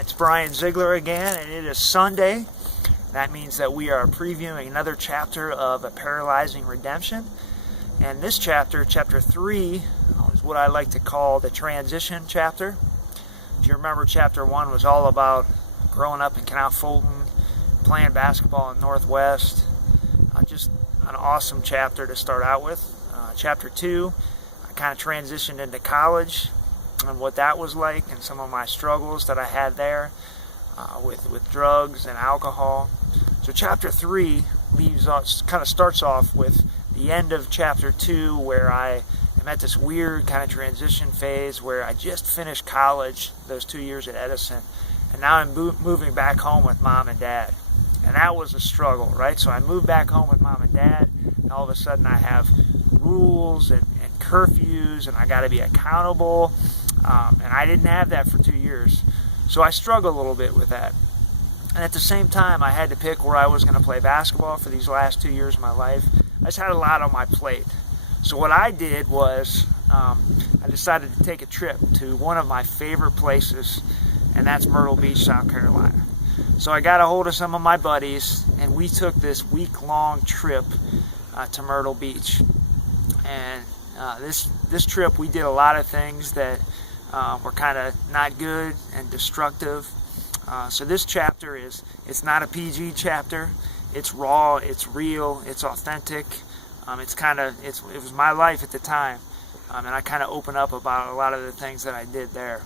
It's Brian Ziegler again, and it is Sunday. That means that we are previewing another chapter of A Paralyzing Redemption. And this chapter, chapter 3, is what I like to call the transition chapter. If you remember, chapter 1 was all about growing up in Canal Fulton, playing basketball in Northwest. Just an awesome chapter to start out with. Chapter 2, I kind of transitioned into college and what that was like and some of my struggles that I had there with drugs and alcohol. So chapter 3 kind of starts off with the end of chapter 2, where I am at this weird kind of transition phase where I just finished college, those 2 years at Edison, and now I'm moving back home with mom and dad. And that was a struggle, right? So I moved back home with mom and dad, and all of a sudden I have rules and curfews, and I got to be accountable. And I didn't have that for 2 years. So I struggled a little bit with that. And at the same time, I had to pick where I was going to play basketball for these last 2 years of my life. I just had a lot on my plate. So what I did was I decided to take a trip to one of my favorite places, and that's Myrtle Beach, South Carolina. So I got a hold of some of my buddies, and we took this week-long trip to Myrtle Beach. And this trip, we did a lot of things that were kind of not good and destructive. So this chapter it's not a PG chapter. It's raw, it's real, it's authentic. It was my life at the time, and I kind of open up about a lot of the things that I did there.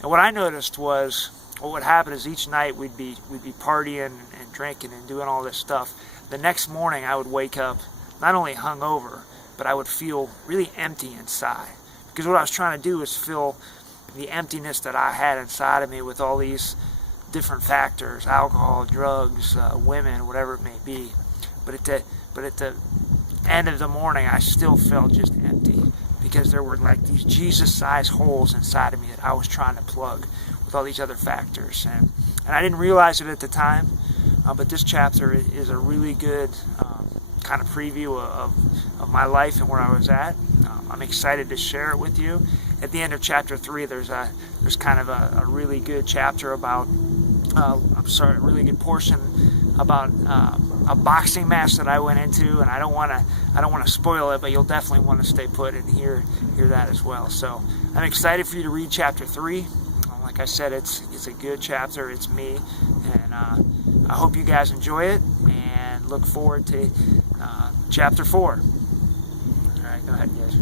And what I noticed was, what would happen is each night we'd be partying and drinking and doing all this stuff. The next morning I would wake up not only hungover, but I would feel really empty inside. Because what I was trying to do is fill the emptiness that I had inside of me with all these different factors: alcohol, drugs, women, whatever it may be. But at the end of the morning, I still felt just empty, because there were like these Jesus-sized holes inside of me that I was trying to plug with all these other factors. And I didn't realize it at the time, but this chapter is a really good kind of preview of my life and where I was at. I'm excited to share it with you. At the end of chapter 3, there's kind of a really good chapter about, a really good portion about a boxing match that I went into, and I don't want to spoil it, but you'll definitely want to stay put and hear that as well. So I'm excited for you to read chapter 3. Like I said, it's a good chapter. It's me, and I hope you guys enjoy it, and look forward to chapter 4. All right, go ahead, guys.